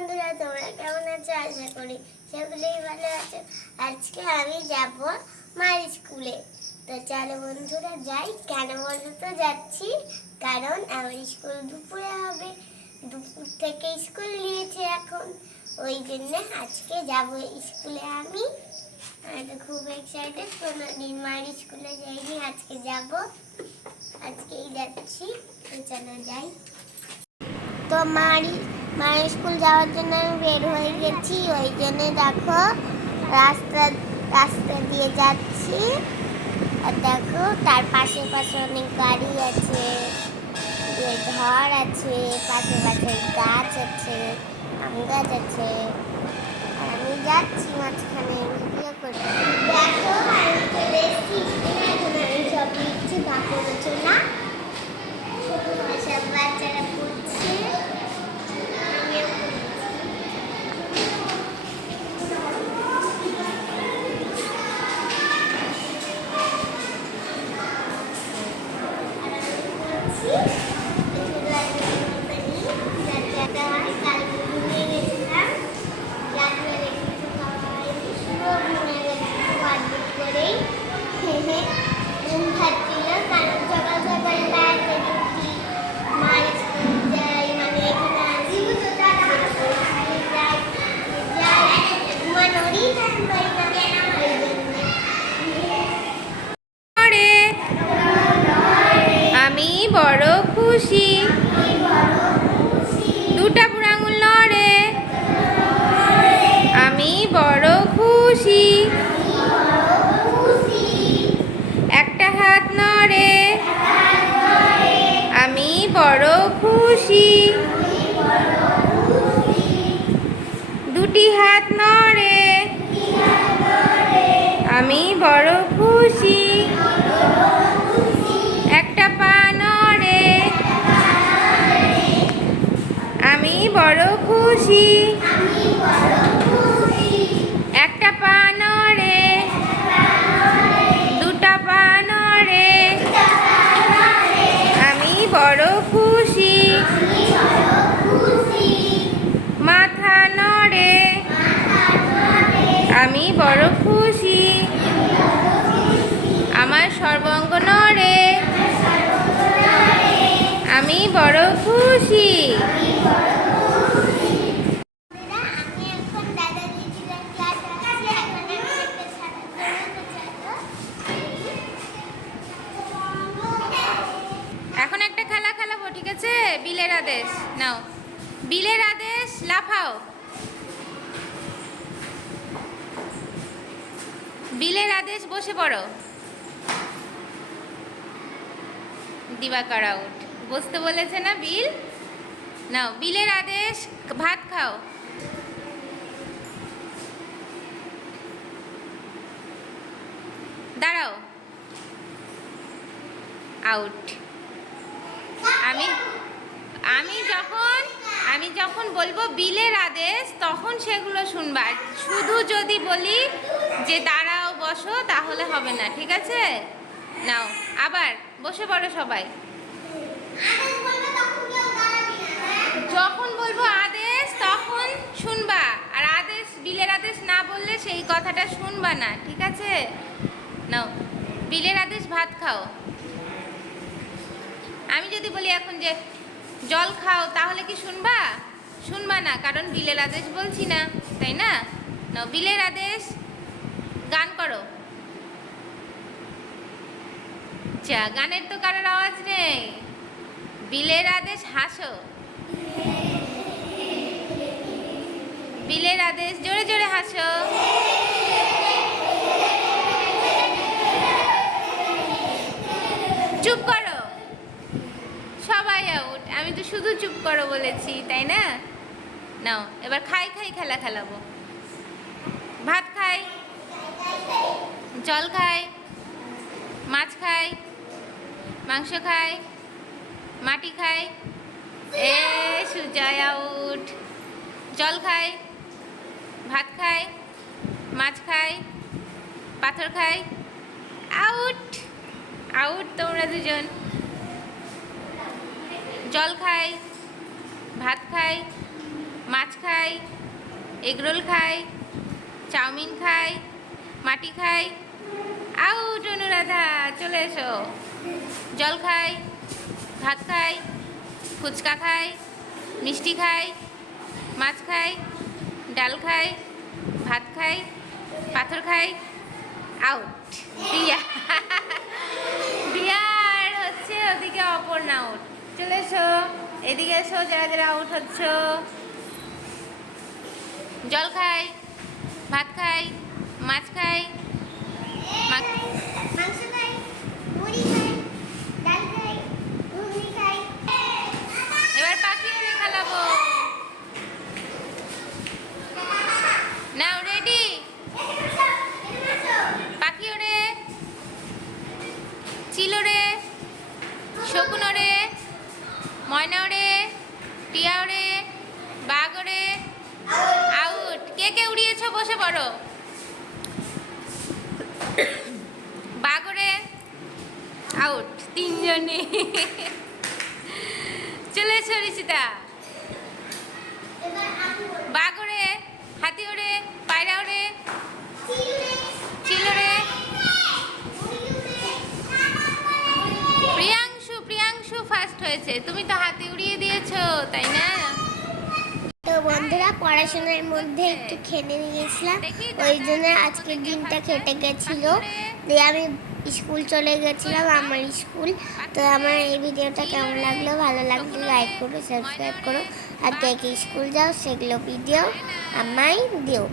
বন্ধুরা, তোমরা কেমন আছো? আশা করি সেগুলোই ভালো আছো। আজকে আমি যাব মার স্কুলে। তো চলো বন্ধুরা যাই। কেন বলো তো যাচ্ছি? কারণ আমার স্কুল দুপুরে হবে, দুপুর থেকে স্কুল নিয়েছে এখন, ওই জন্য আজকে যাব স্কুলে। আমি তো খুব এক্সাইটেড, কোনোদিন মার স্কুলে যাইনি, আজকে যাব, আজকেই যাচ্ছি। তো চলো যাই। তো মায়ের স্কুল যাওয়ার জন্য আমি বের হয়ে গেছি, ওই জন্য দেখো রাস্তা রাস্তা দিয়ে যাচ্ছি। আর দেখো তার পাশে পাশে অনেক গাড়ি আছে, ঘর আছে, পাশে পাশে গাছ আছে, আম গাছ আছে। আর আমি যাচ্ছি মাঝখানে ভিডিও করতে। দেখো আমি চলে এসেছি স্কুলে, এখন আমি সব লিখছি, বাকি হচ্ছে না, সব বাচ্চারা পড়ছে। আমি বড় খুশি, দুটা বুড়ো আঙুল নড়ে। আমি বড় খুশি, একটা হাত নড়ে। আমি বড় খুশি, দুটি হাত নড়ে। আমি বড় খুশি, একটা পা নড়ে। আমি বড় খুশি, একটা পা নড়ে, দুটা পা নড়ে। আমি বড় খুশি, মাথা নড়ে। আমি বড় খুশি, আমার সর্বাঙ্গ নড়ে। আমি বড় খুশি। এখন একটা খেলা খেলাবো, ঠিক আছে? বিলের আদেশ নাও। বিলের আদেশ, লাফাও। বিলের আদেশ, বসে পড়ো। দিবাকর আউট। বসতে বলেছে না বিল? নাও, বিলের আদেশ, ভাত খাও। দাঁড়াও, আউট। আমি আমি যখন বলবো বিলের আদেশ তখন সেগুলো শুনবা। শুধু যদি বলি যে দাঁড়াও বসো তাহলে হবে না, ঠিক আছে? নাও আবার বসে পড়ো সবাই। যখন বলবো আদেশ তখন শুনবা, আর আদেশ বিলের আদেশ না বললে সেই কথাটা শুনবা না, ঠিক আছে? নাও, বিলের আদেশ, ভাত খাও। আমি যদি বলি এখন যে জল খাও তাহলে কি শুনবা? শুনবা না, কারণ বিলের আদেশ বলছি না, তাই না? নাও, বিলের আদেশ, গান করো। যা, গানের তো কারোর আওয়াজ নেই। বিলের আদেশ, হাসো। বিলের আদেশ, জোরে জোরে হাসো। চুপ করো, সবাই আউট। আমি তো শুধু চুপ করো বলেছি, তাই না? নাও, এবার খাই খাই খেলা খেলাবো। ভাত খাই, জল খাই, মাছ খাই, মাংস খাই, মাটি খাই। এ সুজয় আউট। জল খাই, ভাত খাই, মাছ খাই, পাথর খাই। আউট, আউট তোমরা দুজন। জল খাই, ভাত খাই, মাছ খাই, খাই, এগরোল খাই, চাউমিন খাই, মাটি খাই। আউট অনুরাধা, চলে এসো। জল খাই, ভাত খাই, ফুচকা খাই, মিষ্টি খাই, মাছ খাই, ডাল খাই, ভাত খাই, পাথর খাই। আউট। দিয়া দিয়ার হচ্ছে ওদিকে অপর্ণা আউট। চলে এসো, এদিকে এসো যারা যারা আউট হচ্ছ। জল খাই, ভাত খাই, মাছ খাই, মাংস খাই, মুড়ি খাই, ডাল খাই, ঘুগনি খাই। এবার পাখি ওরে খেলাবো। নাও রেডি? পাখি ওরে, চিল ওরে, শকুন ওরে, ময়না ওরে, টিয়া ওরে, বাঘ ওরে। আউট। কে কে উড়িয়েছো বসে পড়ো। বাঘ ওরে, আউট। তিনজনে। চলে এসো ঋষিতা। বাঘ ওরে, হাতি ওরে, পায়রা ওরে, চিল ওরে। প্রিয়াংশু ফার্স্ট হয়েছে। তুমি তো হাতি উড়িয়ে দিয়েছো, তাই না? তো বন্ধুরা, পড়াশোনার মধ্যে একটু খেলে নিয়েছিলাম, ওই জন্য আজকের দিনটা কেটে গেছিল। দিয়ে আমি স্কুল চলে গেছিলাম, আমার স্কুল। তো আমার এই ভিডিওটা কেমন লাগলো, ভালো লাগলে লাইক করো, সাবস্ক্রাইব করো। আর কে কে স্কুল যাও সেগুলো ভিডিও আমায় দিও।